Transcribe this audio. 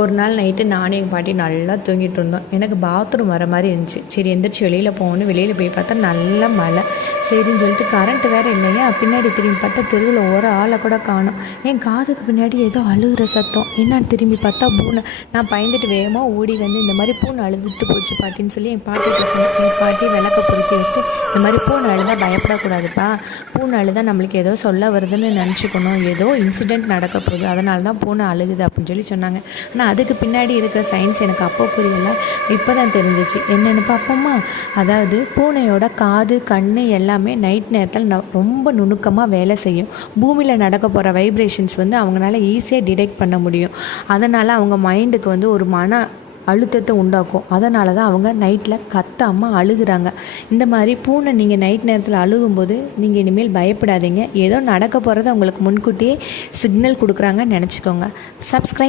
ஒரு நாள் நைட்டு நானும் எங்கள் பாட்டி நல்லா தூங்கிட்டு இருந்தோம். எனக்கு பாத்ரூம் வர மாதிரி இருந்துச்சு. சரி எந்திரிச்சு வெளியில் போகணும். வெளியில் போய் பார்த்தா நல்ல மழை. சரின்னு சொல்லிட்டு கரண்ட்டு வேறு இல்லையா, பின்னாடி திரும்பி பார்த்தா தெருவில் ஒரு ஆளை கூட காணோம். என் காதுக்கு பின்னாடி ஏதோ அழுகிற சத்தம். என்னன்னு திரும்பி பார்த்தா பூனை. நான் பயந்துட்டு வேகமாக ஓடி வந்து இந்த மாதிரி பூனை அழுதுட்டு போச்சு பாட்டின்னு சொல்லி என் பாட்டிகிட்ட சொன்னேன். என் பாட்டி விளக்க பொருத்தி வச்சுட்டு, இந்த மாதிரி பூனை அழுதால் பயப்படக்கூடாதுப்பா, பூனை அழுதால் நம்மளுக்கு ஏதோ சொல்ல வருதுன்னு நினச்சிக்கணும், ஏதோ இன்சிடெண்ட் நடக்க போகுது, அதனால தான் பூனை அழுகுது அப்படின்னு சொல்லி சொன்னாங்க. ஆனால் அதுக்கு பின்னாடி இருக்கிற சயின்ஸ் எனக்கு அப்போ புரியலை, இப்போ தான் தெரிஞ்சிச்சு. என்னென்னு பார்ப்போமா? அதாவது பூனையோட காது கண் எல்லாமே நைட் நேரத்தில் ரொம்ப நுணுக்கமாக வேலை செய்யும். பூமியில் நடக்க போகிற வைப்ரேஷன்ஸ் வந்து அவங்களால ஈஸியாக டிடெக்ட் பண்ண முடியும். அதனால் அவங்க மைண்டுக்கு வந்து ஒரு மன அழுத்தத்தை உண்டாக்கும். அதனால தான் அவங்க நைட்டில் கத்தாமல் அழுகுறாங்க. இந்த மாதிரி பூனை நீங்கள் நைட் நேரத்தில் அழுகும்போது நீங்கள் இனிமேல் பயப்படாதீங்க. ஏதோ நடக்க போகிறத அவங்களுக்கு முன்கூட்டியே சிக்னல் கொடுக்குறாங்கன்னு நினச்சிக்கோங்க. சப்ஸ்கிரைப்